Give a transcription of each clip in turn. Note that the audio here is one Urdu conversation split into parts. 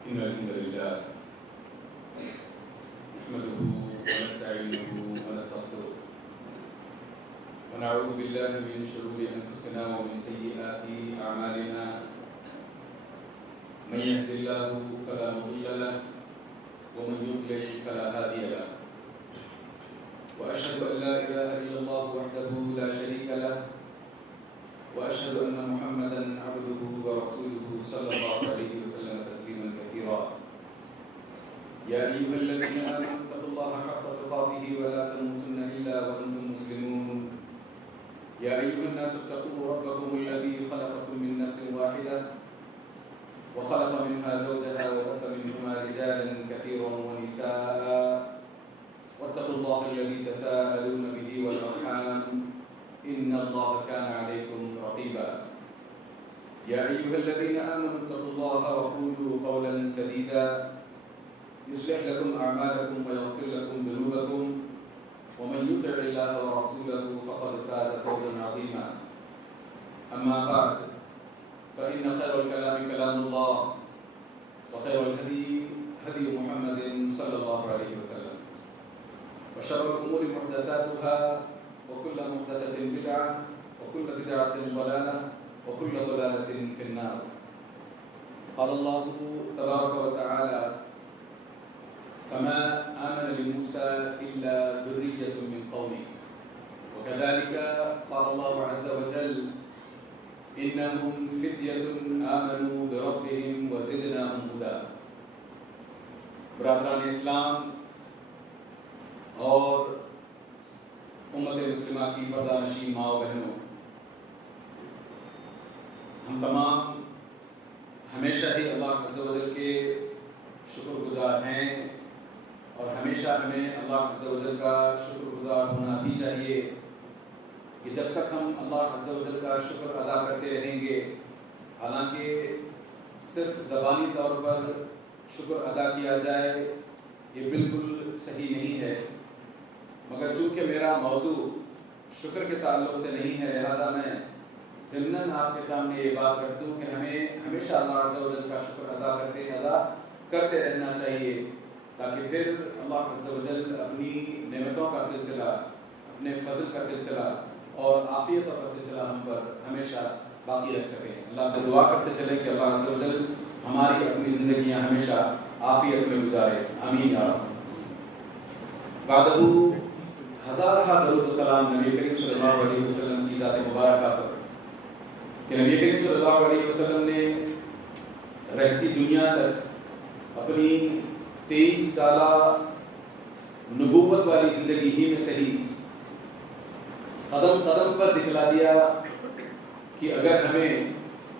إن الحمد لله نحمده ونستعينه ونستغفره ونعوذ بالله من شرور أنفسنا ومن سيئات أعمالنا من يهد الله فلا مضل له ومن يضلل فلا هادي له وأشهد أن لا إله إلا الله وحده لا شريك له وأشهد أن محمدا عبده ورسوله صلى الله عليه وسلم تسليما كثيرا يا أيها الذين آمنوا اتقوا الله حق تقاته ولا تموتن إلا وأنتم مسلمون يا أيها الناس اتقوا ربكم الذي خلقكم من نفس واحدة وخلق منها زوجها وبث منهما رجالا كثيرا ونساء واتقوا الله الذي تساءلون به والأرحام إن الله كان عليكم رقيبا يا أيها الذين آمنوا اتقوا الله وقولوا قولا سديدا يصلح لكم أعمالكم ويغفر لكم ذنوبكم ومن يطع الله ورسوله فقد فاز فوزا عظيما أما بعد فإن خير الكلام كلام الله وخير الهدي هدي محمد صلى الله عليه وسلم وشر الأمور محدثاتها وكل محدثة بدعة وكل بدعة ضلالة وكل ضلالة في النار قال الله تبارك وتعالى فما آمن لموسى إلا ذرية من قومه وكذلك قال الله عز وجل إنهم فتية آمنوا بربهم وزدناهم هدى برادران اسلام اور امت مسلمہ کی پردہ نشین ماں و بہنوں، ہم تمام ہمیشہ ہی اللہ عز و جل کے شکر گزار ہیں اور ہمیشہ ہمیں اللہ عز و جل کا شکر گزار ہونا بھی چاہیے کہ جب تک ہم اللہ عز و جل کا شکر ادا کرتے رہیں گے، حالانکہ صرف زبانی طور پر شکر ادا کیا جائے یہ بالکل صحیح نہیں ہے، مگر چونکہ میرا موضوع شکر کے تعلق سے نہیں ہے لہٰذا میں ضمناً آپ کے سامنے یہ بات کرتا ہوں کہ ہمیں ہمیشہ اللہ عز و جل کا شکر ادا کرتے رہنا چاہیے تاکہ پھر اللہ عز و جل اپنی نعمتوں کا سلسلہ، اپنے فضل کا سلسلہ اور عافیتوں کا سلسلہ ہم پر ہمیشہ باقی رکھ سکیں۔ اللہ سے دعا کرتے چلیں کہ اللہ عز و جل ہماری اپنی زندگیاں ہمیشہ عافیت میں گزارے، آمین یا رب۔ بعدہ ہزارہ درود و سلام نبی کریم صلی اللہ علیہ وسلم کی ذات مبارکہ پر کہ نبی کریم صلی اللہ علیہ وسلم نے رہتی دنیا تک اپنی 23 سالہ نبوت والی زندگی ہی میں صحیح قدم قدم پر دکھلا دیا کہ اگر ہمیں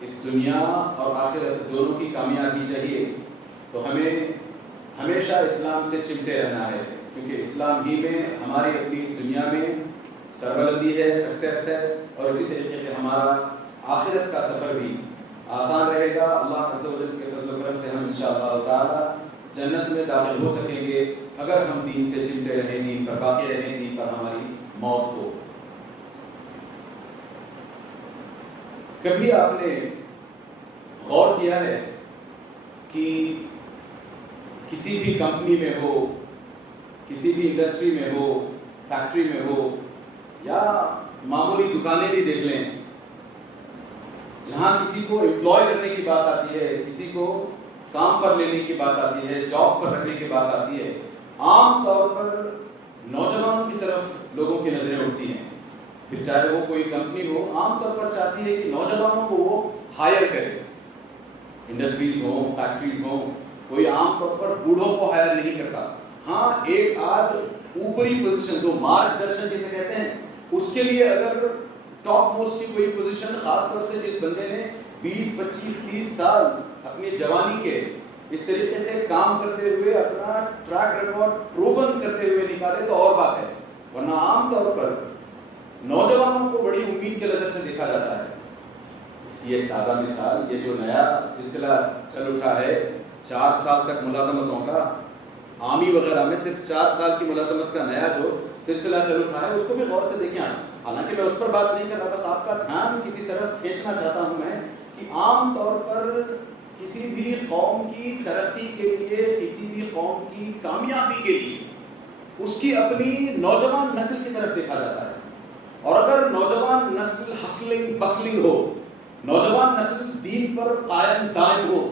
اس دنیا اور آخرت دونوں کی کامیابی چاہیے تو ہمیں ہمیشہ اسلام سے چمٹے رہنا ہے، کیونکہ اسلام ہی میں ہماری اپنی اس دنیا میں سربلندی ہے، سکسیس ہے، اور اسی طریقے سے ہمارا آخرت کا سفر بھی آسان رہے گا۔ اللہ عز و جل کے فضل و کرم سے ہم انشاءاللہ تعالی جنت میں داخل ہو سکیں گے اگر ہم دین سے چمٹے رہیں، دین پر باقی رہیں، دین پر ہماری موت ہو۔ کبھی آپ نے غور کیا ہے کہ کسی بھی کمپنی میں ہو، کسی بھی انڈسٹری میں ہو، فیکٹری میں ہو یا معمولی دکانیں بھی دیکھ لیں، جہاں کسی کو امپلوائے کرنے کی بات آتی ہے، کسی کو کام پر لینے کی بات آتی ہے، جاب پر رکھنے کی بات آتی ہے، عام طور پر نوجوانوں کی طرف لوگوں کی نظریں اٹھتی ہیں۔ پھر چاہے وہ کوئی کمپنی ہو، عام طور پر چاہتی ہے کہ نوجوانوں کو وہ ہائر کرے، انڈسٹریز ہوں، فیکٹریز ہوں، کوئی عام طور پر بوڑھوں کو ہائر نہیں کرتا۔ ہاں ایک آدھ اوپری پوزیشن جو مارگ درشن جسے کہتے ہیں، اس کے لیے اگر ٹاپ موسٹ کی کوئی پوزیشن، خاص طور سے جس بندے نے 20 25 30 سال اپنی جوانی کے اس طریقے سے کام کرتے ہوئے اپنا ٹریک ریکارڈ پروون کرتے ہوئے نکالے تو اور بات ہے، ورنہ عام طور پر نوجوانوں کو بڑی امید کے نظر سے دیکھا جاتا ہے۔ اس کی ایک تازہ مثال، یہ جو نیا سلسلہ چل اٹھا ہے 4 سال تک ملازمتوں کا، آرمی وغیرہ میں صرف 4 سال کی ملازمت کا نیا جو سلسلہ چل اٹھا ہے، اس کو بھی غور سے دیکھیں۔ حالانکہ میں اس پر بات نہیں کر رہا، بس آپ کا دھیان کسی طرف کھینچنا چاہتا ہوں میں کہ عام طور پر کسی بھی قوم کی ترقی کے لیے، کسی بھی قوم کی کامیابی کے لیے اس کی اپنی نوجوان نسل کی طرف دیکھا جاتا ہے. اور اگر نوجوان نسل ہسلنگ بسلنگ ہو، نوجوان نسل دین پر قائم دائم ہو،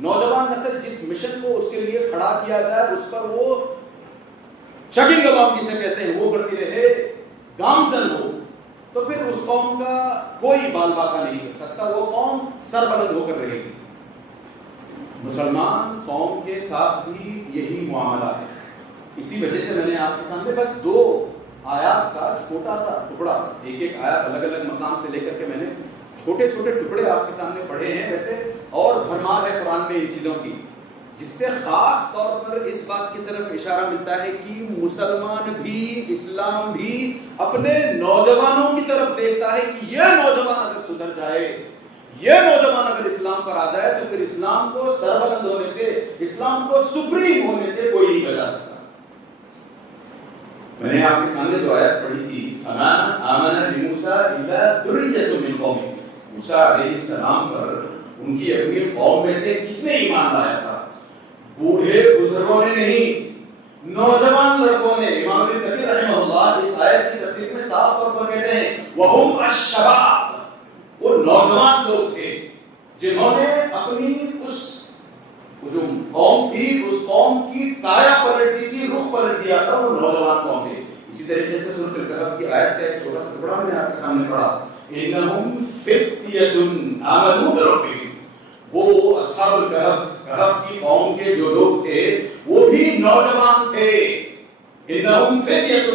نوجوان نسل جس مشن کو اس کے لیے کھڑا کیا جائے اس پر وہ چگنگ عوام جسے کہتے ہیں وہ کرتی رہے، گامزن ہو، تو پھر اس قوم کا کوئی بال باقا نہیں کر سکتا، وہ قوم سربلند ہو کر رہے گی. مسلمان قوم کے ساتھ بھی یہی معاملہ ہے. اسی وجہ سے میں نے آپ کے سامنے بس 2 آیات کا چھوٹا سا ٹکڑا، ایک ایک آیات الگ الگ مقام سے لے کر کے میں نے چھوٹے چھوٹے ٹکڑے آپ کے سامنے پڑھے ہیں. ویسے اور بھرمار ہے قرآن میں ان چیزوں کی، جس سے خاص طور پر اس بات کی طرف اشارہ ملتا ہے کہ مسلمان بھی، اسلام بھی اپنے نوجوانوں کی طرف دیکھتا ہے کہ یہ نوجوان اگر سدھر جائے، یہ نوجوان اگر اسلام پر آ جائے تو پھر اسلام کو سربلند ہونے سے، اسلام کو سپریم ہونے سے کوئی نہیں بچا سکتا. میں نے آپ کے سامنے جو آیت پڑھی تھی، فَمَا آمَنَ لِمُوسَىٰ إِلَّا ذُرِّيَّةٌ مِّن قَوْمِهِ، موسیٰ علیہ السلام پر ان کی اپنی قوم میں سے کس نے ایمان لایا تھا؟ بوڑھے بزرگوں نے نہیں، نوجوان لڑکوں نے. امام ابن کثیر رحمہ اللہ اس آیت کی تفسیر میں صاف طور پر کہتے ہیں وَهُمْ الشَّبَابُ، وہ نوجوان لوگ تھے جنہوں نے اپنی اس جو قوم تھی اس قوم کی کایا پلٹ دی تھی، رخ پلٹ دیا تھا، وہ نوجوان قوم تھے. اسی طریقے سے سورۃ الکہف کی آیت کا ایک چھوٹا سا ٹکڑا میں نے آپ کے سامنے پڑھا، انہم فتیۃ آمنوا بربہم، وہ اصحاب الکہف، کہف کی قوم کے جو لوگ تھے وہ بھی نوجوان تھے. انہم فتیۃ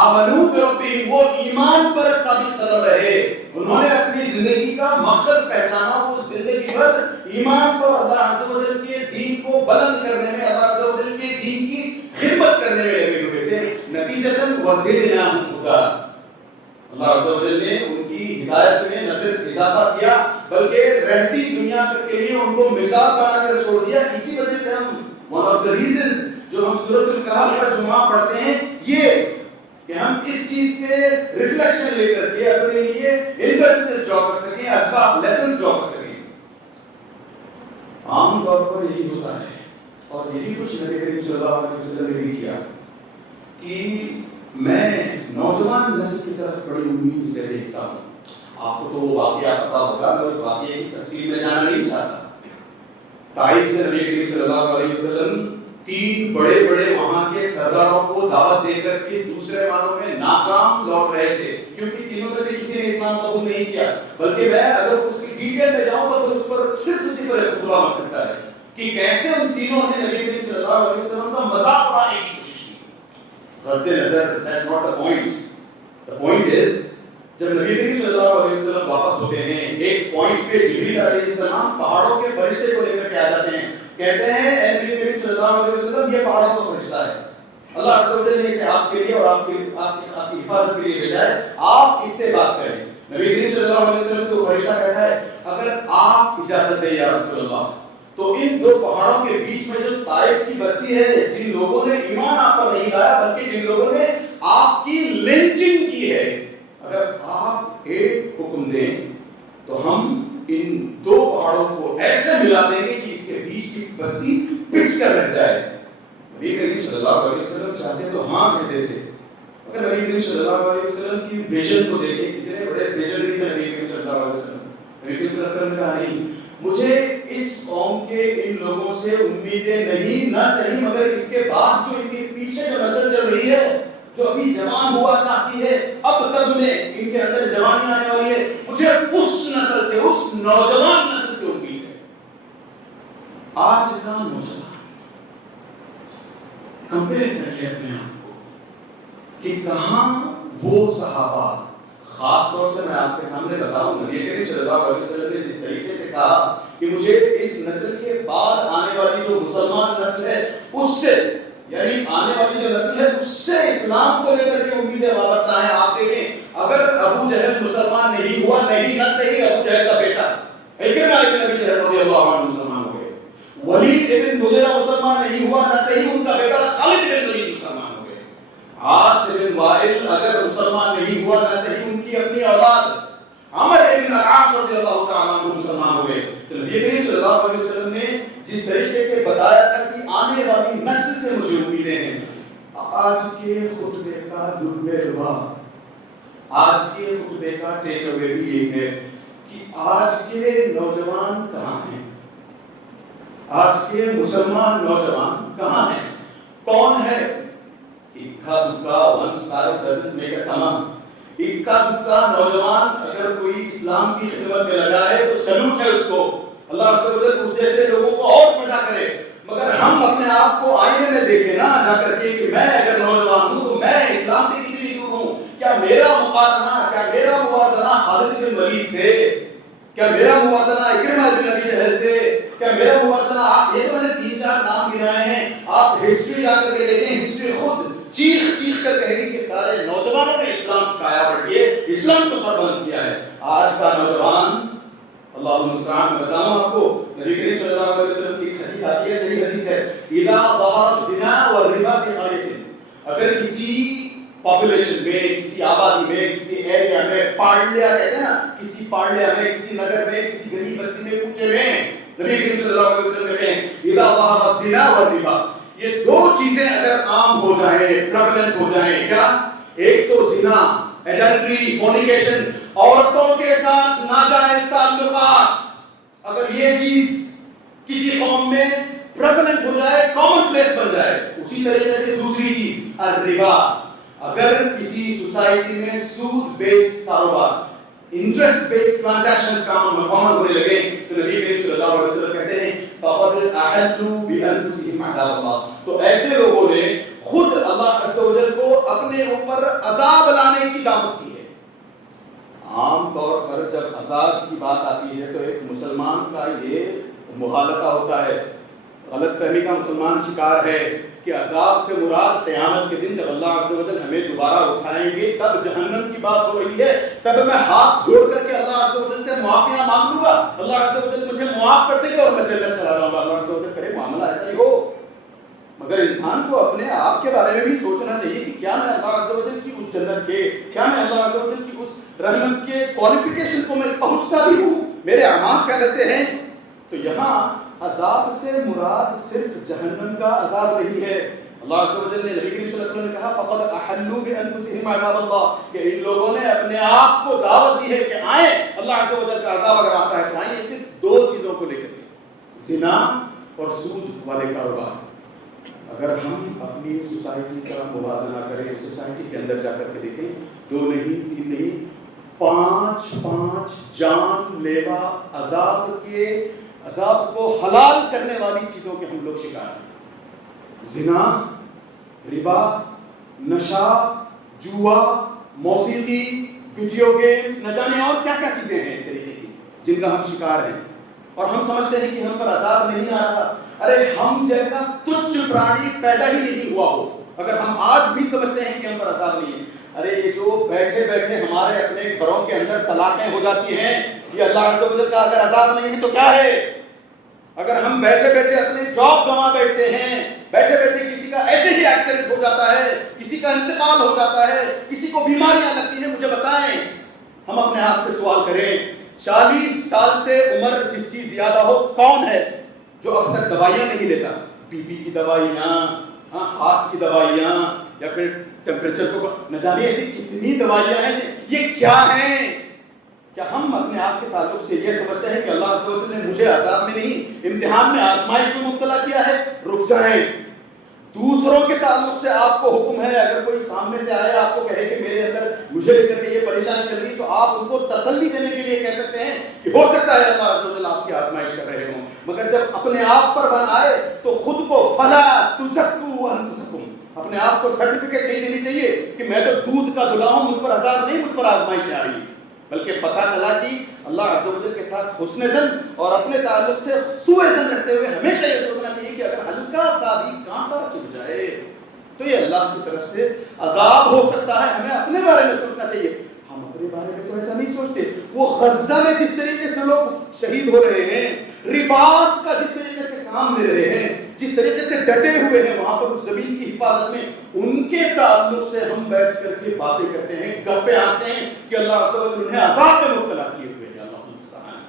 آمنوا بربہم، وہ ایمان پر ثابت قدم رہے، انہوں نے اپنی زندگی کا مقصد پہچانا، وہ زندگی بھر ایمان پر اللہ عز و جل کے دین کو بلند کرنے میں، اللہ عز و جل کے دین کی خدمت کرنے میں لگے ہوئے تھے. نتیجتاً وزدناہم ہدی، اللہ عز و جل نے ان کی ہدایت میں نہ صرف اضافہ کیا بلکہ رہتی دنیا تک کے لیے ان کو مثال بنا کر چھوڑ دیا. اسی وجہ سے ہم one of the reasons جو ہم سورۃ الکہف کا جمعہ پڑھتے ہیں یہ کہ ہم اس چیز سے ریفلیکشن لے کر کے اپنے لیے انفلوئنسز ڈرا کر سکیں، اسباب لیسنز ڈرا کر سکیں. عام طور پر یہی ہوتا ہے اور یہی کچھ نبی کریم صلی اللہ علیہ وسلم نے بھی کیا کہ میں نوجوان نسل کی طرف بڑی امید سے دیکھتا ہوں. آپ کو تو وہ واقعہ پتا ہوگا، میں اس واقعے کی تفصیل میں جانا نہیں چاہتا. طائف سے نبی کریم صلی اللہ علیہ وسلم 3 بڑے بڑے وہاں کے سرداروں کو دعوت دے کر کے دوسرے مانوں میں ناکام لوٹ رہے تھے، کیونکہ تینوں میں سے کسی نے اسلام قبول نہیں کیا. بلکہ میں اگر اس کی ڈیٹیل میں جاؤں تو اس پر صرف اسی پر خطبہ بن سکتا ہے کہ کیسے ان تینوں نے نبی کریم صلی اللہ علیہ وسلم کا مذاق اڑانے کی کوشش کی. بس نظر that's not the point. The point is جب نبی کریم صلی اللہ علیہ وسلم واپس ہوتے ہیں ایک پوائنٹ پہ جبریل علیہ السلام پہاڑوں کے فرشتے کو لے کر کے آ جاتے ہیں، کہتے ہیں اے نبی کریم صلی اللہ علیہ وسلم یہ پہاڑوں کا فرشتہ ہے، اللہ عز و جل نے اسے آپ کے لیے اور آپ کی حفاظت کے لیے بھیجا ہے، آپ اس سے بات کریں. نبی کریم صلی اللہ علیہ وسلم سے وہ فرشتہ کہتا ہے اگر آپ اجازت دیں یا رسول اللہ تو ان 2 پہاڑوں کے بیچ میں جو طائف کی بستی ہے، جن لوگوں نے ایمان آپ پر نہیں لایا بلکہ جن لوگوں نے آپ کی لنچنگ کی ہے، اگر آپ ایک حکم دیں تو ہم ان 2 پہاڑوں کو ایسے ملا دیں گے کہ اس کے بیچ کی بستی پس کر رہ جائے. نبی کریم صلی اللہ علیہ وسلم چاہتے تو ہاں کہہ دیتے. اگر نبی کریم صلی اللہ علیہ وسلم کی ویژن کو دیکھیں، کتنے بڑے ویژنری تھے نبی کریم صلی اللہ علیہ وسلم. نبی کریم صلی اللہ علیہ وسلم نے کہا نہیں، مجھے اس قوم کے ان لوگوں سے امیدیں نہیں، نہ صحیح مگر اس کے بعد جو ان کے پیچھے جو نسل چل رہی ہے جو ابھی جوان ہوا چاہتی ہے، اب تک میں ان کے اندر جوانی آنے والی ہے، مجھے اس نسل سے، اس نوجوان نسل سے امید ہے. آج کا نوجوان کمپیئر کر لے اپنے آپ کو کہ کہاں وہ صحابہ، خاص طور سے میں آپ کے سامنے بتاؤں نبی کریم صلی اللہ علیہ وسلم نے جس طریقے سے کہا کہ مجھے اس نسل کے بعد آنے والی جو مسلمان نسل ہے اس سے، یعنی آنے والی جو نسل ہے اس سے اسلام کو لے کر کے امیدیں وابستہ ہیں. آپ دیکھیں اگر ابو جہل مسلمان نہیں ہوا، نہیں نہ صحیح ابو جہل کا بیٹا عکرمہ ابن ابی جہل رضی اللہ عنہ مسلمان ہو گئے، ولید ابن مغیرہ مسلمان نہیں ہوا، نہ صحیح ان کا بیٹا خالد ابن ولید مسلمان ہو گئے، عاص ابن وائل اگر مسلمان نہیں ہوا، نہ صحیح ان کی اپنی اولاد عمر ابن العاص رضی اللہ تعالیٰ عنہ مسلمان ہوئے. تو نبی کریم صلی اللہ علیہ وسلم نے جس طریقے سے بتایا تھا کہ آنے والی نسل سے مجھے امیدیں ہیں، آج کے خطبے کا دبے لباب، آج کے خطبے کا ٹیک اوے بھی یہ ہے کہ آج کے نوجوان کہاں ہیں، آج کے مسلمان نوجوان کہاں ہیں، کون ہے؟ اکا دکا one star doesn't make a summer. اکا دکا نوجوان اگر کوئی اسلام کی خدمت میں لگا ہے تو سلوٹ ہے اس کو، اللہ رسول اللہ اس جیسے لوگوں کو اور پیدا کرے. مگر ہم اپنے آپ کو آئینے میں دیکھیں نا جا کر کے کہ میں اگر نوجوان ہوں تو میں اسلام سے کتنی دور ہوں. کیا میرا مقارنہ، کیا میرا موازنہ خالد بن ولید سے، کیا میرا موازنہ اکرمہ بن ابی جہل سے، کیا میرا موازنہ، آپ یہ تو میں نے 3-4 نام گنائے ہیں، آپ ہسٹری جا کر کے دیکھیں، ہسٹری خود چیخ چیخ کر کہے گی کہ سارے نوجوانوں نے اسلام کی کایا پلٹ ہے، اسلام کو سر بلند کیا ہے. آج کا نوجوان اللہ المستعان. میں بتاؤں آپ کو نبی کریم صلی اللہ علیہ وسلم کی ایک حدیث آتی ہے، صحیح حدیث ہے، اذا ظہر الزنا والربا فی قرية، اگر کسی پاپولیشن میں، کسی آبادی میں، کسی ایریا میں، پارلیا کہتے ہیں نا، کسی پارلیا میں، کسی نگر میں، کسی گلی بستی میں، کوچے میں، نبی کریم صلی اللہ علیہ وسلم کہتے ہیں اذا ظہر الزنا والربا، یہ دو چیزیں اگر عام ہو جائیں، پریویلنٹ ہو جائیں، کیا؟ ایک تو زنا، ایڈلٹری، فورنیکیشن، عورتوں کے ساتھ ناجائز تعلقات، اگر یہ چیز کسی قوم میں پریویلنٹ ہو جائے، کامن پلیس بن جائے. اسی طریقے سے دوسری چیز الربا، اگر کسی سوسائٹی میں سود بیس کاروبار، انٹرسٹ بیس ٹرانزیکشنز کامن ہونے لگے تو نبی کریم صلی اللہ علیہ وسلم کہتے ہیں فَقَدْ أَحَلُّوا بِأَنفُسِهِمْ عَذَابَ اللَّهِ. تو ایسے لوگوں نے خود اللہ عز و جل کو اپنے اوپر عذاب لانے کی دعوت کی ہے. عام طور پر جب عذاب کی بات آتی ہے تو ایک مسلمان کا یہ مغالطہ ہوتا ہے، غلط فہمی کا مسلمان شکار ہے کہ عذاب سے مراد قیامت کے دن جب اللہ عز و جل ہمیں دوبارہ اٹھائیں گے تب جہنم کی بات ہو رہی ہے، تب میں ہاتھ جوڑ کر کے اللہ عز و جل سے معافیاں مانگ لوں گا، اللہ عز و جل مجھے معاف کر دے گا اور میں جنت چلا جاؤں گا. اللہ عز و جل کرے معاملہ ایسا ہی ہو. مگر انسان کو اپنے آپ کے بارے میں بھی سوچنا چاہیے کہ کیا میں اللہ عز و جل کی اس جنت کے، کیا میں اللہ عز و جل کی اس رحمت کے کوالیفیکیشن کو میں پہنچتا بھی ہوں، میرے اعمال کیا ویسے ہیں. تو یہاں عذاب سے مراد صرف جہنم کا عذاب نہیں ہے. اللہ عز و جل نے نبی کریم صلی اللہ علیہ وسلم نے کہا فَقَدْ أَحَلُّوا بِأَنفُسِهِمْ عَذَابَ اللَّهِ، کہ ان لوگوں نے اپنے آپ کو دعوت دی ہے کہ آئیں، اللہ عز و جل کا عذاب اگر آتا ہے تو آئیں. صرف دو چیزوں کو لے کر کے، زنا اور سود والے کاروبار. اگر ہم اپنی سوسائٹی کا موازنہ کریں، سوسائٹی کے اندر جا کر کے دیکھیں، 2 نہیں 3 نہیں 5 جان لیوا عذاب کو حلال کرنے والی چیزوں کے ہم لوگ شکار ہیں. زنا، ربا، نشہ، جوا، موسیقی، ویڈیو گیمز، نہ جانے اور کیا کیا چیزیں ہیں اس طریقے کی جن کا ہم شکار ہیں. اور ہم سمجھتے ہیں کہ ہم پر عذاب نہیں آ رہا. ارے ہم جیسا تچھ پرانی پیدا ہی نہیں ہوا ہو اگر ہم آج بھی سمجھتے ہیں کہ ہم پر عذاب نہیں ہے. ارے یہ جو بیٹھے بیٹھے ہمارے اپنے گھروں کے اندر طلاقیں ہو جاتی ہیں، یہ اللہ عز و جل کا اگر عذاب نہیں ہے تو کیا ہے؟ اگر ہم بیٹھے بیٹھے اپنے جاب گنوا بیٹھتے ہیں، بیٹھے بیٹھے کسی کا ایسے ہی ایکسیڈنٹ ہو جاتا ہے، کسی کا انتقال ہو جاتا ہے، کسی کو بیماریاں لگتی ہیں، مجھے بتائیں، ہم اپنے آپ سے سوال کریں 40 سال سے عمر جس کی زیادہ ہو کون ہے جو اب تک دوائیاں نہیں لیتا؟ بی پی کی دوائیاں، ہارٹ کی دوائیاں، یا پھر ٹیمپریچر کو نہ جانے ایسی کتنی دوائیاں ہیں. یہ کیا ہیں؟ کیا ہم اپنے آپ کے تعلق سے یہ سمجھتے ہیں کہ اللہ عز و جل نے مجھے عذاب میں نہیں، امتحان میں، آزمائش میں مبتلا کیا ہے؟ رک جائیں. دوسروں کے تعلق سے آپ کو حکم ہے، اگر کوئی سامنے سے آئے آپ کو کہے کہ میرے اندر مجھے لے کر کے یہ پریشانی چل رہی، تو آپ ان کو تسلی دینے کے لیے کہہ سکتے ہیں کہ ہو سکتا ہے اللہ عز و جل آپ کی آزمائش کر رہے ہوں. مگر جب اپنے آپ پر بن آئے تو خود کو فلا تزکوا انفسکم، اپنے آپ کو سرٹیفکیٹ نہیں دینی چاہیے کہ میں تو دودھ کا دھلا ہوں، مجھ پر عذاب نہیں، مجھ پر آزمائش آ رہی ہے. بلکہ پتہ چلا کہ اللہ عز و جل کے ساتھ حسن ظن اور اپنے تعلق سے سوء ظن رکھتے ہوئے ہمیشہ یہ سوچنا چاہیے کہ اگر ہلکا سا بھی کانٹا چبھ جائے تو یہ اللہ کی طرف سے عذاب ہو سکتا ہے. ہمیں اپنے بارے میں سوچنا چاہیے. ہم اپنے بارے میں تو ایسا نہیں سوچتے. وہ غزہ میں جس طریقے سے لوگ شہید ہو رہے ہیں، رباط کا جس طریقے سے کام لے رہے ہیں، جس طریقے سے ڈٹے ہوئے ہیں وہاں پر اس زمین کی حفاظت میں، ان کے تعلق سے ہم بیٹھ کر کے باتیں کرتے ہیں، گپے آتے ہیں کہ اللہ عز و جل انہیں عذاب میں مبتلا کیے ہوئے ہیں. اللہ المستعان.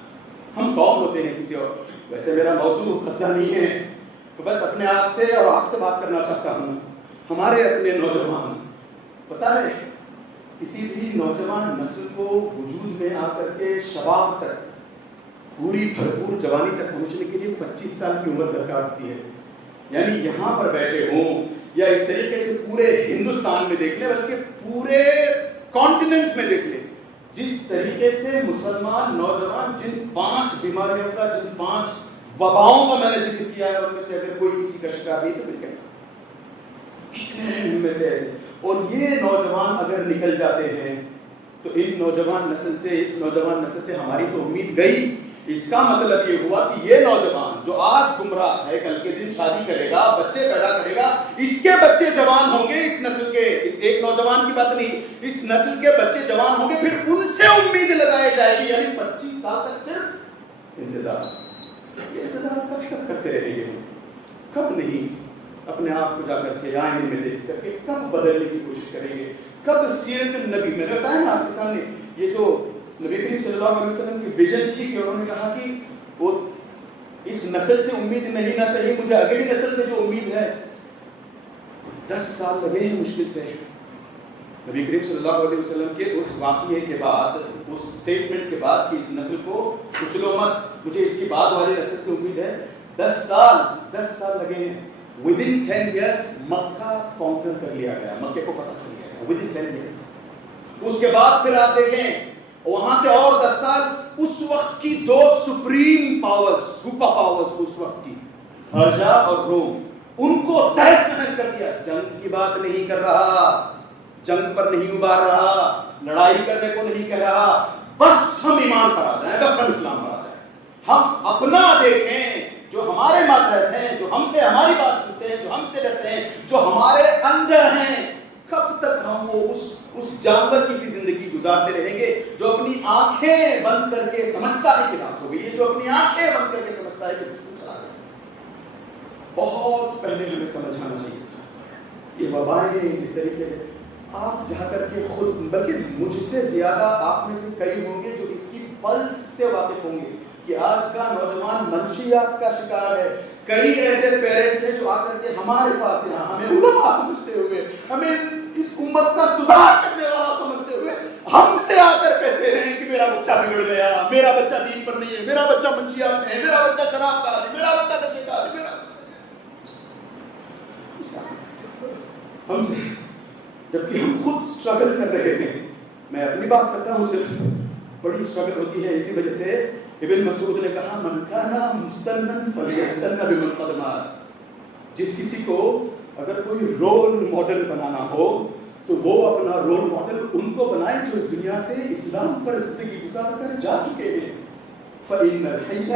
ہم کون ہوتے ہیں کسی اور؟ ویسے میرا موضوع قصہ نہیں ہے، تو بس اپنے آپ سے اور آپ سے بات کرنا چاہتا ہوں. ہمارے اپنے نوجوان، پتہ ہے کسی بھی نوجوان نسل کو وجود میں آ کر کے شباب تک، پوری بھرپور جوانی تک پہنچنے کے لیے 25 سال کی عمر درکار ہوتی ہے. یعنی یہاں پر بیٹھے ہوں یا اس طریقے سے پورے ہندوستان میں دیکھ لیں، بلکہ پورے کانٹیننٹ میں دیکھ لیں، جس طریقے سے مسلمان نوجوان جن 5 بیماریوں کا، جن 5 وباؤں کا میں نے ذکر کیا ہے، ان میں سے اگر کوئی کسی کا شکار نہیں تو پھر کہنا کتنے ہیں ان میں سے ایسے. اور یہ نوجوان اگر نکل جاتے ہیں تو ان نوجوان نسل سے، اس نوجوان نسل سے ہماری تو امید گئی. اس کا مطلب یہ ہوا کہ یہ نوجوان جو آج گمراہ ہے، کل کے دن شادی کرے گا، بچے پیدا کرے گا، اس کے بچے جوان ہوں گے، اس نسل کے، اس ایک نوجوان کی بات نہیں، اس نسل کے بچے جوان ہوں گے، پھر ان سے امید لگائی جائے گی. یعنی 25 سال تک صرف انتظار. یہ انتظار کب تک کرتے رہیں گے؟ کب نہیں اپنے آپ کو جا کر کے آئینے میں دیکھ کر کے کب بدلنے کی کوشش کریں گے؟ کب سیرت النبی، میں نے بتایا نا آپ کے سامنے، یہ جو نبی کریم صلی اللہ علیہ وسلم کی ویژن تھی کہ انہوں نے کہا کہ وہ اس نسل سے امید نہیں نہ صحیح، مجھے اگلی نسل سے جو امید ہے. 10 سال لگے ہیں مشکل سے نبی کریم صلی اللہ علیہ وسلم کے اس واقعے کے بعد، اس سٹیٹمنٹ کے بعد کہ اس نسل کو کچلو مت، مجھے اس کی بعد والی نسل سے امید ہے. 10 سال لگے ہیں. Within 10 years مکہ کانکر کر لیا گیا، مکے کو فتح کر لیا گیا within 10 years. اس کے بعد پھر آپ دیکھیں وہاں سے اور 10 سال، اس وقت کی 2 سپریم پاورز، سپر پاورز اس وقت کی، پرشا اور روم، ان کو تہس نہس کر دیا. جنگ کی بات نہیں کر رہا، جنگ پر نہیں ابھار رہا، لڑائی کرنے کو نہیں کہہ رہا، بس ہم ایمان پر آ جائیں، بس ہم اسلام پر آ جائیں، ہم اپنا دیکھیں. جو ہمارے ماتحت ہیں، جو ہم سے ہماری بات سنتے ہیں، جو ہم سے ڈرتے ہیں، جو ہمارے اندر ہیں، کب تک ہم وہ اس جانور کی سی زندگی گزارتے رہیں گے جو اپنی آنکھیں بند کر کے سمجھتا ہے کہ رات ہو گئی ہے، جو اپنی آنکھیں بند کر کے سمجھتا ہے کہ دشمن چلا گیا. بہت پہلے ہمیں سمجھانا چاہیے تھا. یہ وبائیں جس طریقے سے آپ جا کر کے خود، بلکہ مجھ سے زیادہ آپ میں سے کئی ہوں گے جو اس کی پلس سے واقف ہوں گے کہ آج کا نوجوان منشیات کا شکار ہے. کئی ایسے پیرنٹس ہیں جو آ کر کے ہمارے پاس یہاں ہمیں علماء سمجھتے ہوئے، ہمیں اس امت کا سدھار کرنے والا سمجھتے ہوئے ہم سے آ کر کہتے ہیں کہ میرا بچہ بگڑ گیا، میرا بچہ دین پر نہیں ہے، میرا بچہ منشیات میں ہے، میرا بچہ شراب کا ہے، میرا بچہ نشے کا ہے، میرا ہم سے، جبکہ ہم خود اسٹرگل کر رہے ہیں. میں اپنی بات کرتا ہوں، صرف بڑی اسٹرگل ہوتی ہے. اسی وجہ سے ابن مسعود نے کہا من کانا مستنن فلیستن بمن قد مات. جس کسی کو اگر کوئی رول ماڈل بنانا ہو تو وہ اپنا رول ماڈل ان کو بنائے جو اس دنیا سے اسلام پر زندگی گزار کر جا چکے ہیں. فإن الحي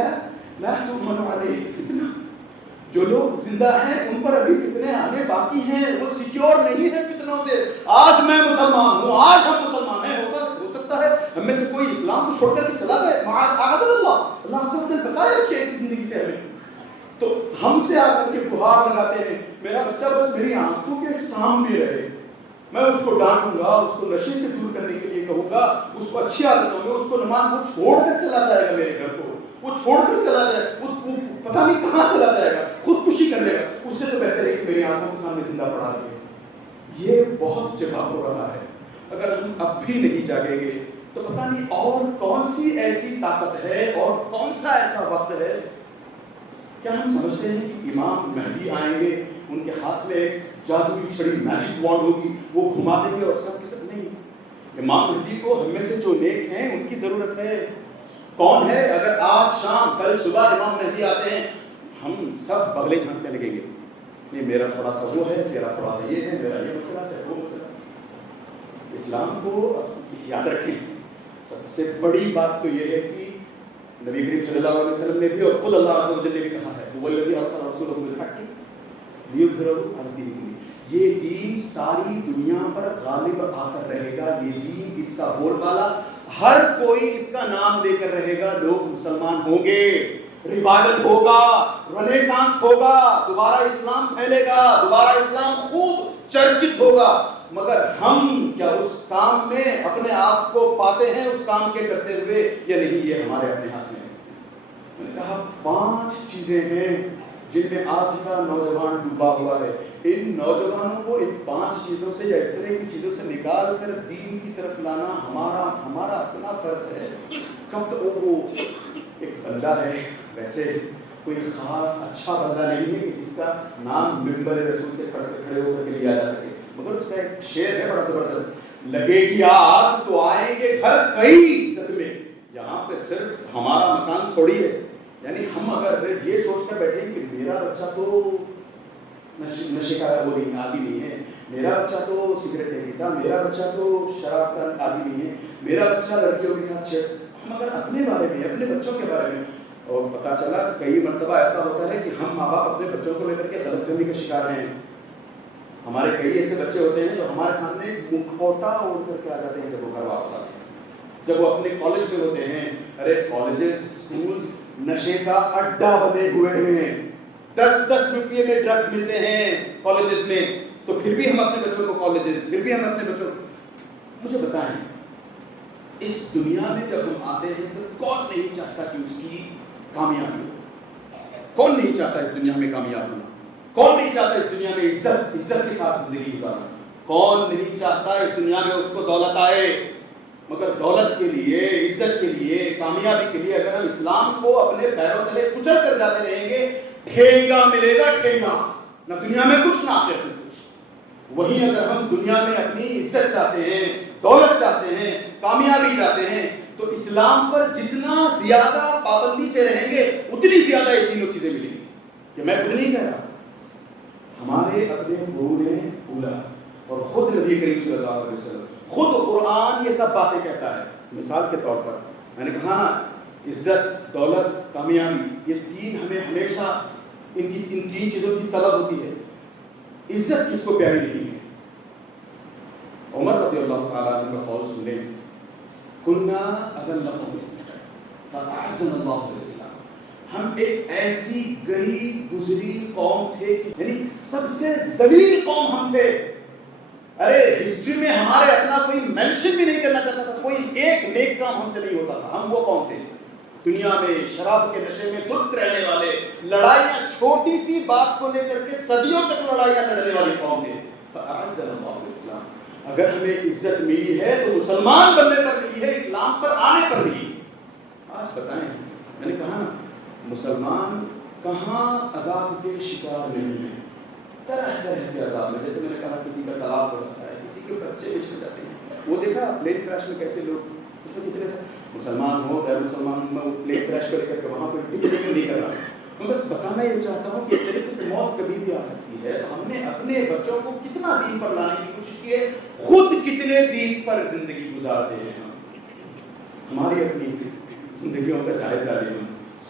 لا تؤمن عليه فتنہ. جو لوگ زندہ ہیں ان پر ابھی فتنے آنے باقی ہیں، وہ سیکیور نہیں ہیں فتنوں سے. آج میں مسلمان ہوں، آج ہم مسلمان ہیں، ہو سکتا ہے ہم میں سے کوئی اسلام کو چھوڑ کر کے چلا جائے، معاذ اللہ عز و جل بچائے رکھے ایسی زندگی سے ہمیں. تو ہم سے آ کر کے گہار لگاتے ہیں میرا بچہ بس میری آنکھوں کے سامنے رہے، میں اس کو ڈانٹوں گا، اس کو نشے سے دور کرنے کے لیے کہوں گا، اس کو اچھی عادتوں میں، اس کو نماز کو چھوڑ کر چلا جائے گا میرے گھر کو، وہ چھوڑ کر چلا جائے، وہ پتہ نہیں کہاں چلا جائے گا، خودکشی کر لے گا، اس سے تو بہتر ہے کہ میری آنکھوں کے سامنے زندہ پڑا دے. یہ بہت جگہ ہو رہا ہے. اگر ہم اب بھی نہیں جاگیں گے تو پتہ نہیں اور کون سی ایسی طاقت ہے اور کون سا ایسا وقت ہے. کیا ہم سمجھتے ہیں کہ امام مہدی آئیں گے، ان کے ہاتھ میں ایک جادوئی چھڑی میجک وانڈ ہوگی، وہ گھما دیں گے اور سب کے سب نہیں. امام مہدی کو ہم میں سے جو نیک ہیں ان کی ضرورت ہے. کون ہے؟ اگر آج شام کل صبح امام مہدی آتے ہیں ہم سب بغلیں جھانکنے لگیں گے، یہ میرا تھوڑا سا وہ ہے، میرا تھوڑا سا یہ ہے، میرا یہ مسئلہ ہے، وہ مسئلہ. اسلام کو یاد رکھیں، سب سے بڑی بات تو یہ ہے کہ نبی کریم صلی اللہ علیہ وسلم نے بھی اور خود اللہ عز و جل نے بھی کہا ہے وَالَّذِي أَرْسَلَ رَسُولَهُ بِالْحَقِّ لِيُظْهِرَهُ عَلَى الدِّينِ كُلِّهِ. یہ دین ساری دنیا پر غالب آ کر رہے گا. یہ دین، اس کا بول بالا ہر کوئی اس کا نام لے کر رہے گا. لوگ مسلمان ہوں گے ریوائول ہوگا, رنیسانس ہوگا, دوبارہ اسلام پھیلے گا, دوبارہ اسلام خوب چرچت ہوگا, مگر ہم کیا اس کام میں اپنے آپ کو پاتے ہیں اس کام کے کرتے ہوئے یا نہیں, یہ ہمارے اپنے ہاتھ میں ہے. میں نے کہا 5 چیزیں ہیں جن میں آج کا نوجوان ڈوبا ہوا ہے. ان نوجوانوں کو ان 5 چیزوں سے یا اس طرح کی چیزوں سے نکال کر دین کی طرف لانا ہمارا اپنا فرض ہے. کب تو وہ ایک بندہ ہے, ویسے کوئی خاص اچھا بندہ نہیں ہے کہ جس کا نام منبر رسول سے کھڑے ہو کر کے لیا جا سکے, مگر اس کا ایک شعر ہے بڑا زبردست, لگے گی آگ تو آئیں گے گھر کئی صدمے, یہاں پہ صرف ہمارا مکان تھوڑی ہے. یعنی ہم اگر یہ سوچ کر بیٹھیں کہ میرا بچہ تو نشے کا وہ نہیں عادی نہیں ہے, میرا بچہ تو سگریٹ نہیں پیتا, میرا بچہ تو شراب کا عادی نہیں ہے, میرا بچہ لڑکیوں کے ساتھ ہم اگر اپنے بارے میں اپنے بچوں کے بارے میں, اور پتہ چلا کئی مرتبہ ایسا ہوتا ہے کہ ہم ماں باپ اپنے بچوں کو لے کر کے غلط فہمی کا شکار ہیں. ہمارے کئی ایسے بچے ہوتے ہیں جو ہمارے سامنے مکھوٹا اوڑھ کر کے آ جاتے ہیں جب وہ گھر واپس آتے ہیں, جب وہ اپنے کالج میں ہوتے ہیں. ارے کالجز اسکولز نشے کا اڈا بنے ہوئے ہیں, 10-10 روپئے میں ڈرگس ملتے ہیں کالجز میں, تو پھر بھی ہم اپنے بچوں کو کالجز, پھر بھی ہم اپنے بچوں کو, مجھے بتائیں اس دنیا میں جب ہم آتے ہیں تو کون نہیں چاہتا کہ اس کی کامیابی ہو, کون نہیں چاہتا اس دنیا میں کامیاب ہونا, کون نہیں چاہتا اس دنیا میں عزت کے ساتھ زندگی گزارنا, کون نہیں چاہتا اس دنیا میں اس کو دولت آئے. مگر دولت کے لیے, عزت کے لیے, کامیابی کے لیے اگر ہم اسلام کو اپنے پیروں تلے کچل کر جاتے رہیں گے, ٹھیکا ملے گا ٹھیکا, نہ دنیا میں کچھ نہ آخرت میں کچھ. وہیں اگر ہم دنیا میں اپنی عزت چاہتے ہیں, دولت چاہتے ہیں, کامیابی چاہتے ہیں, تو اسلام پر جتنا زیادہ پابندی سے رہیں گے اتنی زیادہ یہ تینوں چیزیں ملیں گی. کہ میں خود نہیں کہہ رہا, ہمارے اپنے گرو نے بولا, اور خود نبی کریم صلی اللہ علیہ وسلم, خود قرآن یہ سب باتیں کہتا ہے. مثال کے طور پر میں نے کہا نا, عزت, دولت, کامیابی, یہ 3 ہمیں ہمیشہ ان 3 چیزوں کی طلب ہوتی ہے. عزت کس کو پیاری نہیں ہے؟ عمر رضی اللہ تعالیٰ عنہ کا قول سن لیں, کنا اذل قوم فاعزنا اللہ بالاسلام, ہم ایک ایسی گئی گزری قوم تھے, یعنی سب سے ذلیل قوم ہم تھے. ارے ہسٹری میں ہمارے اپنا کوئی مینشن بھی نہیں کرنا چاہتا تھا, کوئی ایک نیک کام ہم سے نہیں ہوتا تھا. ہم وہ قوم تھے دنیا میں شراب کے نشے میں دھت رہنے والے, لڑائیاں چھوٹی سی بات کو لے کر کے صدیوں تک لڑائیاں لڑنے والی قوم تھے. فاعزنا اللہ بالاسلام, اگر ہمیں عزت ملی ہے تو مسلمان بننے پر ملی ہے, اسلام پر آنے پر نہیں. آج بتائیں, میں نے کہا نا مسلمان کہاں عذاب کے شکار نہیں ہیں, طرح طرح کے عذاب میں. جیسے میں نے کہا کسی کا طلاق ہو جاتا ہے, کسی کے بچے بچھڑ جاتے ہیں, وہ دیکھا پلین کریش میں کیسے لوگ, اس میں کتنے مسلمان ہو غیر مسلمان میں وہ پلین کریش کو لے کر کے وہاں کوئی ٹکٹ نہیں کر رہا. میں بس بتانا یہ چاہتا ہوں کہ اس طریقے سے موت کبھی بھی آ سکتی ہے. ہم نے اپنے بچوں کو کتنا دین پر لانے کی کوشش کی ہے, خود کتنے دین پر زندگی گزارتے ہیں. ہماری اپنی زندگیوں کا جائزہ لیں,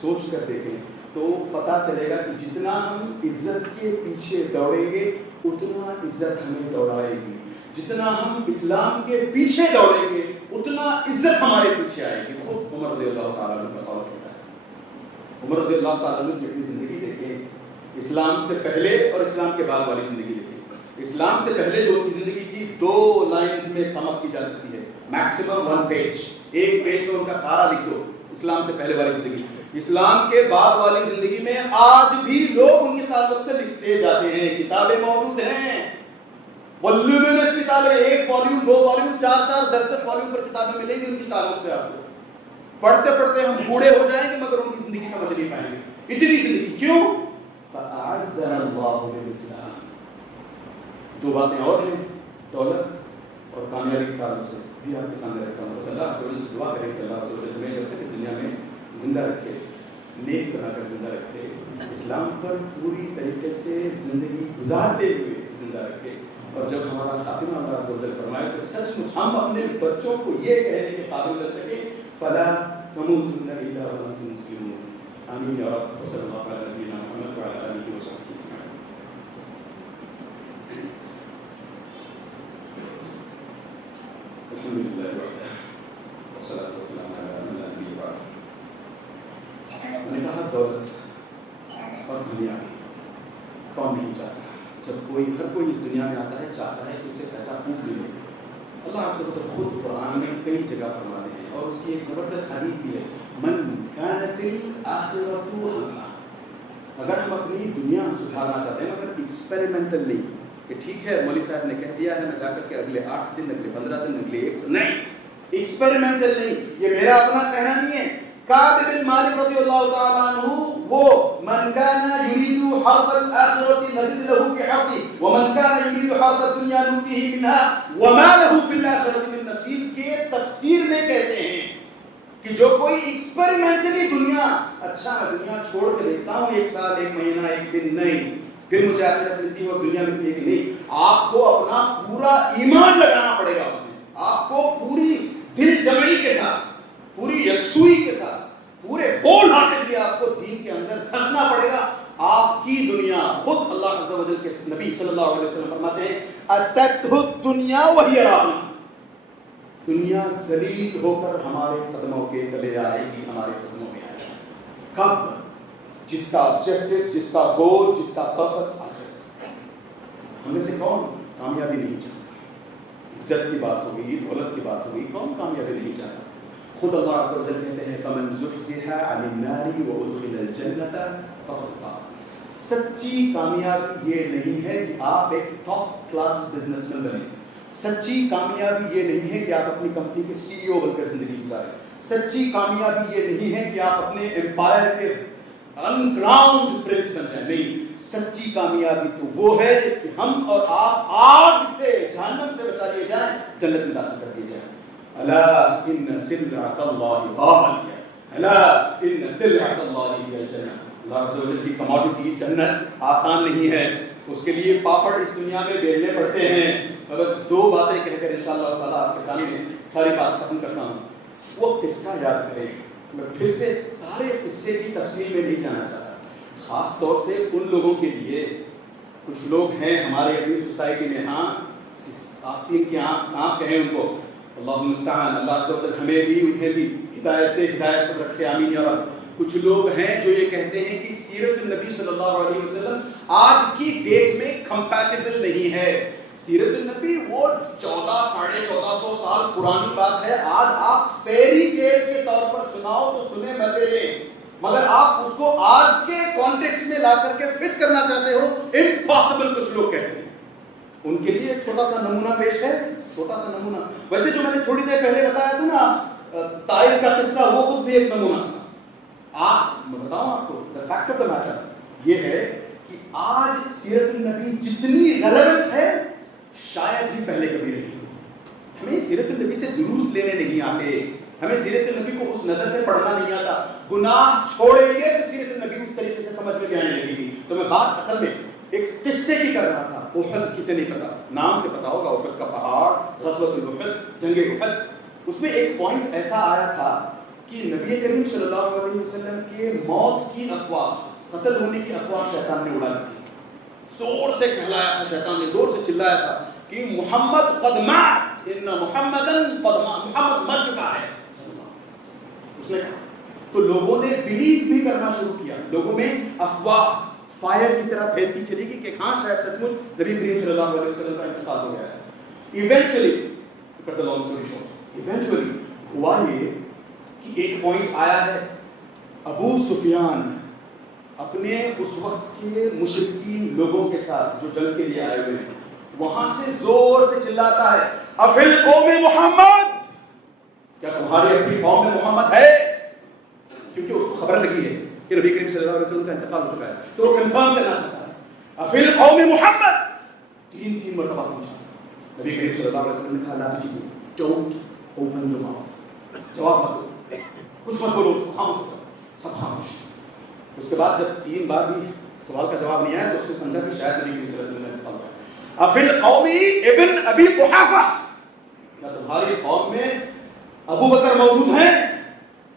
سوچ کر دیکھیں تو پتہ چلے گا کہ جتنا ہم عزت کے پیچھے دوڑیں گے اتنا عزت ہمیں دوڑائے گی, جتنا ہم اسلام کے پیچھے دوڑیں گے اتنا عزت ہمارے پیچھے آئے گی. خود عمر رضی اللہ تعالیٰ عنہ کا قول کہتا ہے, عمر رضی اللہ تعالیٰ عنہ کی اپنی زندگی دیکھیں, اسلام سے پہلے اور اسلام کے بعد والی زندگی دیکھیں. اسلام سے پہلے جو زندگی کی 2 لائنز میں سم اپ کی جا سکتی ہے, میکسیمم 1 پیج, ایک پیج میں ان کا سارا لکھ دو, اسلام سے پہلے والی زندگی. اسلام کے بعد والی زندگی میں آج بھی لوگ ان کی تعلق سے لکھتے جاتے ہیں, کتابیں موجود ہیں, والیوم میں کتابیں, 1 والیوم 2 والیوم 4 10 والیوم پر کتابیں ملیں گی ان کی تعلق سے. آپ کو پڑھتے پڑھتے ہم بوڑھے ہو جائیں گے مگر ان کی زندگی سمجھ نہیں پائیں گے. اتنی زندگی کیوں؟ فاعزنا اللہ بالاسلام. 2 باتیں اور ہیں, دولت اور کامیابی کے تعلق سے بھی آپ کے سامنے رکھتا ہوں. بس اللہ سے دعا کریں کہ اللہ سے ہمیں جب تک اس دنیا میں زندہ رکھے, نیک بنا کر زندہ رکھے, اسلام پر پوری طریقے سے زندگی گزارتے ہوئے زندہ رکھے. اور جب ہمارا خاتمہ اللہ عز و جل فرمائے تو سچ میں ہم اپنے بچوں کو یہ کہنے کے قابل کر سکیں, فلا تموتن الا وانتم مسلمون. آمین یا رب. صلی اللہ علیہ نبینا محمد وعلی آلہ وصحبہ. الحمدللہ وحدہ والصلاۃ والسلام علی من لا نبی بعدہ. میں نے کہا شہرت دولت اور کامیابی کون نہیں چاہتا؟ جب ہر کوئی اس دنیا میں آتا ہے چاہتا ہے کہ اسے پیسہ خوب ملے. اللہ عز و جل خود قرآن میں کئی جگہ فرماتے ہیں اور اس کی ایک زبردست حدیث بھی ہے, من کانت الآخرۃ ہمہ. اگر ہم اپنی دنیا سدھارنا چاہتے ہیں مگر ایکسپیریمنٹل نہیں کہ ٹھیک ہے مولوی صاحب نے کہہ دیا ہے میں جا کر کے اگلے 8 دن اگلے 15 دن اگلے 1 سال, نہیں, ایکسپیریمنٹل نہیں, یہ میرا اپنا کہنا نہیں ہے. کعب بن مالک رضی اللہ تعالیٰ عنہ وہ من کان یرید حرث الآخرۃ نزد له في حرثه ومن کان یرید حرث الدنیا نؤتیہ منها وما له في الآخرۃ من نصیب کے تفسیر میں کہتے ہیں کہ جو کوئی ایکسپیریمنٹلی دنیا, اچھا میں دنیا چھوڑ کے دیکھتا ہوں 1 سال 1 مہینہ 1 دن, نہیں, پھر مجھے آخرت ملتی ہے اور دنیا ملتی ہے کہ نہیں, آپ کو اپنا پورا ایمان لگانا پڑے گا اس میں, آپ کو پوری دل جمعی کے ساتھ, پوری یکسوئی کے ساتھ, پورے ہول ہارٹیڈلی آپ کو دین کے اندر دھسنا پڑے گا. آپ کی دنیا خود اللہ عز و جل کے نبی صلی اللہ علیہ وسلم فرماتے ہیں اتتہ الدنیا وہی راغمہ, دنیا ذلیل ہو کر ہمارے قدموں کے تلے آئے گی, ہمارے قدموں میں آئے گی. کب؟ جس کا آبجیکٹو, جس کا گول, جس کا پرپس آخرت. ہم میں سے کون کامیابی نہیں چاہتا؟ عزت کی بات ہوگی, دولت کی بات ہوگی, کون کامیابی نہیں چاہتا؟ خود اللہ عز و جل کہتے ہیں فمن زحزح عن النار وادخل الجنة فقد فاز. سچی کامیابی یہ نہیں ہے کہ آپ ایک ٹاپ کلاس بزنس مین بنیں, سچی کامیابی یہ نہیں ہے کہ آپ اپنی کمپنی کے سی ای او بن کر زندگی گزاریں, سچی کامیابی یہ نہیں ہے کہ آپ اپنے امپائر کے ان گراؤنڈ پرنس بن جائیں, نہیں, سچی کامیابی تو وہ ہے کہ ہم اور آپ آگ سے, جہنم سے بچا لیے جائیں, جنت میں داخل کر دیے جائیں. الا ان سلعۃ اللہ غالیہ, الا ان سلعۃ اللہ ہی الجنہ. اللہ عز و جل کی کموڈٹی جنت آسان نہیں ہے, اس کے لیے پاپڑ اس دنیا میں بیلنے پڑتے ہیں. بس 2 باتیں کہہ کر انشاءاللہ تعالیٰ آپ کے سامنے ساری بات ختم کرتا ہوں. وہ قصہ یاد کریں, میں پھر سے سارے قصے کی تفصیل میں نہیں جانا چاہتا, خاص طور سے ان لوگوں کے لیے, کچھ لوگ ہیں ہمارے اپنی سوسائٹی میں, ہاں آستین کی آنکھ سانپ کہیں ان کو, اللہ المستعان, اللہ عز و جل ہمیں بھی انہیں بھی ہدایت پر رکھے, آمین یا رب. کچھ لوگ ہیں جو یہ کہتے ہیں کہ سیرت النبی صلی اللہ علیہ وسلم آج کی ڈیٹ میں کمپیٹیبل نہیں ہے. سیرت النبی وہ 1400 سال پرانی بات ہے. آج آپ فیری ٹیل کے طور پر سناؤ تو سنے, مزے لیں, مگر آپ اس کو آج کے کانٹیکسٹ میں لا کر کے فٹ کرنا چاہتے ہو, امپاسبل. کچھ لوگ کہتے ہیں. ان کے لیے ایک چھوٹا سا نمونہ پیش ہے, چھوٹا سا نمونہ. ویسے جو میں نے تھوڑی دیر پہلے بتایا تھا نا طائف کا قصہ, وہ خود بھی ایک نمونہ تھا. میں بتاؤں آپ کو, the fact of the matter یہ ہے کہ آج سیرت النبی جتنی ریلیونٹ ہے شاید ہی پہلے کبھی نہیں. ہمیں سیرت النبی سے دروس لینے نہیں آتے, ہمیں سیرت النبی کو اس نظر سے پڑھنا نہیں آتا. گناہ چھوڑیں گے تو سیرت النبی اس طریقے سے سمجھ میں آنے لگے گی. تو میں بات اصل میں ایک قصے کی کر رہا تھا. احد کسے نہیں پتا, نام سے پتا ہوگا, احد کا پہاڑ, غزوۃ الاحد, جنگ احد. اس میں ایک پوائنٹ ایسا آیا تھا کہ نبی کریم صلی اللہ علیہ وسلم کے موت کی افواہ, قتل ہونے کی افواہ شیطان نے اڑا دی. زور سے کہلایا تھا, شیطان نے زور سے چلایا تھا کہ محمد قد مات, ان محمدن قد مات, محمد مر چکا ہے. اس نے کہا تو لوگوں نے بلیو بھی کرنا شروع کیا. لوگوں میں افواہ فائر کی طرح پھیلتی چلی گئی کہ ہاں شاید سچ مچ نبی کریم صلی اللہ علیہ وسلم کا انتقال ہو گیا ہے. ایونچولی ہوا یہ کہ ایک پوائنٹ آیا ہے, ابو سفیان اپنے اس وقت کے مشرکین لوگوں کے ساتھ جو جنگ کے لیے آئے ہوئے ہیں, وہاں سے زور سے چلاتا ہے افی القوم محمد, کیا تمہاری اپنی قوم میں محمد ہے؟ کیونکہ اس کو خبر لگی ہے کہ نبی کریم صلی اللہ علیہ وسلم کا انتقال ہو چکا ہے, تو وہ کنفرم کرنا چاہتا ہے افی القوم محمد. 3 مرتبہ پوچھا. نبی کریم صلی اللہ علیہ وسلم نے کہا لا تجیبوا, ڈونٹ اوپن یور ماؤتھ, جواب مت دو, کچھ مت بولو, خاموش ہو, سب خاموش. اس کے بعد جب 3 بار بھی سوال کا جواب نہیں آیا تو اس نے سمجھا کہ شاید نبی کریم صلی اللہ علیہ وسلم نے انتقال ہوا ہے. افی القوم ابن ابی قحافہ, کیا تمہاری قوم میں ابو بکر موجود ہیں؟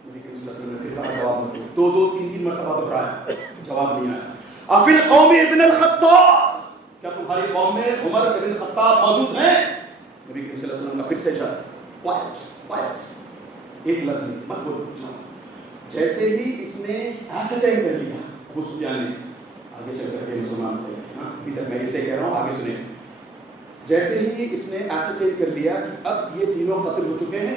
نبی کریم صلی اللہ علیہ وسلم نے کہا جواب مت دو. 2-3 مرتبہ دہرایا, جواب نہیں آیا. افی القوم ابن الخطاب, کیا تمہاری قوم میں عمر ابن خطاب موجود ہیں؟ نبی کریم صلی اللہ علیہ وسلم کا پھر سے اشارہ, کوائٹ, ایک لفظ نہیں, مت بولو. جیسے ہی اس نے ایسرٹین کر لیا ابو سفیان نے، آگے چل کر کے مسلمان ہوتے ہیں، ہاں ابھی تک میں اسے کہہ رہا ہوں، آگے سنیں، جیسے ہی اس نے ایسرٹین کر لیا کہ اب یہ تینوں قتل ہو چکے ہیں،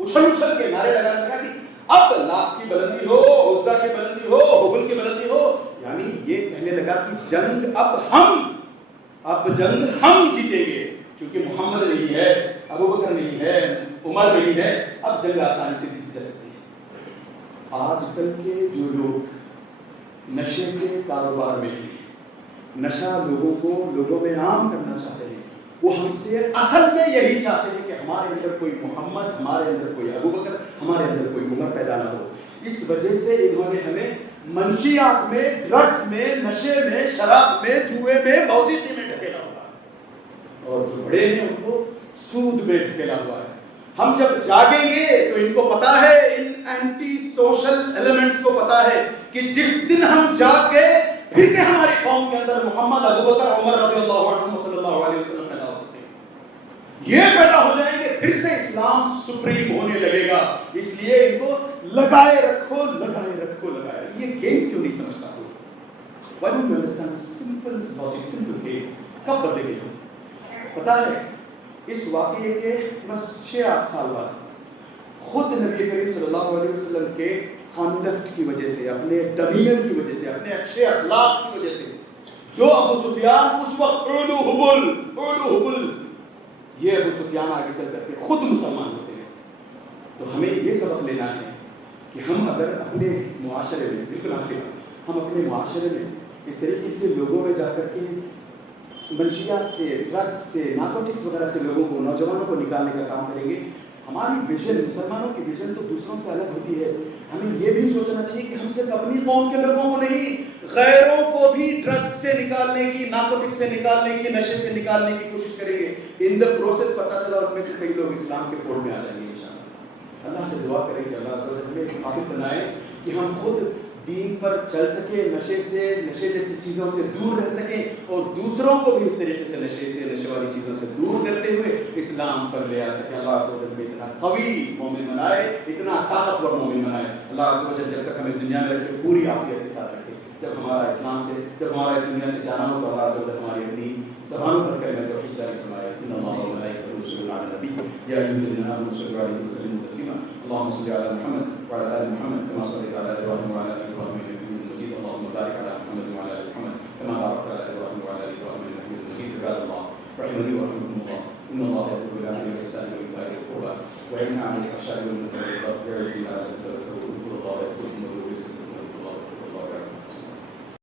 اچھل اچھل کے نعرے لگانے لگا کہ اب لات کی بلندی ہو، عزا کی بلندی ہو، حبل کی بلندی ہو، یعنی یہ کہنے لگا کہ جنگ اب جنگ ہم جیتیں گے، کیونکہ محمد نہیں ہے، ابو بکر نہیں ہے، عمر نہیں ہے، اب جنگ آسانی سے جیتی جا سکتی ہے۔ آج کل کے جو لوگ نشے کے کاروبار میں ہیں، نشہ لوگوں میں عام کرنا چاہتے ہیں، وہ ہم سے اصل میں یہی چاہتے ہیں کہ ہمارے اندر کوئی محمد، ہمارے اندر کوئی ابو بکر، ہمارے اندر کوئی عمر پیدا نہ ہو۔ اس وجہ سے انہوں نے ہمیں منشیات میں، ڈرگز میں، نشے میں، شراب میں، جوئے میں، موسیقی میں ڈھکیلا ہوا ہے، اور جو بڑے ہیں ان کو سود میں ڈھکیلا ہوا ہے۔ ہم جب جاگیں گے تو ان کو پتا ہے، ان اینٹی سوشل ایلیمنٹس کو پتا ہے کہ جس دن ہم جاگ گئے پھر سے ہماری قوم کے اندر محمد، ابو بکر، عمر رضی اللہ عنہ صلی اللہ علیہ وسلم پیدا ہو سکتے ہیں، یہ پیدا ہو جائیں گے، پھر سے اسلام سپریم ہونے لگے گا۔ اس لیے ان کو لگائے رکھو، لگائے رکھو، لگائے رکھو۔ یہ گیم کیوں نہیں سمجھتا ہو؟ Why don't you understand simple logic, simple game؟ کب بدلے گے ہم؟ پتا ہے اس واقعے کے بس 6-8 سال بعد خود نبی کریم صلی اللہ علیہ وسلم کے کانڈکٹ کی وجہ سے، اپنے ڈمینر کی وجہ سے، اپنے اچھے اخلاق کی وجہ سے، جو ابو سفیان اس وقت اولو حبل، یہ ابو سفیان آگے چل کر کے خود مسلمان ہوتے ہیں۔ تو ہمیں یہ سبق لینا ہے کہ ہم اگر اپنے معاشرے میں، بالکل آخر ہم اپنے معاشرے میں اس طریقے سے لوگوں میں جا کر کے منشیات سے، ڈرگس سے، نارکوٹکس وغیرہ سے لوگوں کو، نوجوانوں کو نکالنے کا کام کریں گے، ہماری ویژن، مسلمانوں کی ویژن تو دوسروں سے الگ ہوتی ہے۔ ہمیں یہ بھی سوچنا چاہیے کہ ہم صرف اپنی قوم کے لوگوں کو نہیں، غیروں کو بھی ڈرگس سے نکالنے کی، نارکوٹکس سے نکالنے کی، نشے سے نکالنے کی کوشش کریں گے۔ ان دا پروسیس پتہ چلا ان میں سے کئی لوگ اسلام کے فوج میں آ جائیں گے انشاءاللہ۔ اللہ سے دعا کریں کہ اللہ عز و جل ہمیں اس قابل بنائے کہ ہم خود دین پر چل سکیں، نشے جیسی چیزوں سے دور رہ سکیں، اور دوسروں کو بھی اس طریقے سے نشے والی چیزوں سے دور کرتے ہوئے اسلام پر لے آ سکیں۔ اللہ عز و جل ہمیں اتنا قوی مومن بنائے، اتنا طاقتور مومن بنائے۔ اللہ عز و جل جب تک ہمیں دنیا میں رکھے، پوری عافیت کے ساتھ رکھے۔ جب ہمارا اسلام سے، جب ہمارا اس دنیا سے جانا ہو تو اللہ عز و جل ہماری اپنی زبانوں پر کلمہ توحید جاری فرمائے۔ ان اللہ و ملائکتہ یصلون علی النبی یا ایھا الذین آمنوا صلوا علیہ وسلموا تسلیما۔ اللهم صل علی محمد وعلى آل محمد كما صليت على إبراهيم وعلى آل إبراهيم إنك حميد مجيد۔ اللهم بارك على محمد وعلى آل محمد كما باركت على إبراهيم وعلى آل إبراهيم إنك حميد مجيد۔ عباد الله رحمني ورحمكم الله، إن الله يأمر بالعدل والإحسان وإيتاء ذي القربى وينهى عن الفحشاء والمنكر والبغي والعظيم لعلكم تذكرون، اذكروا الله يذكركم وادعوه يستجب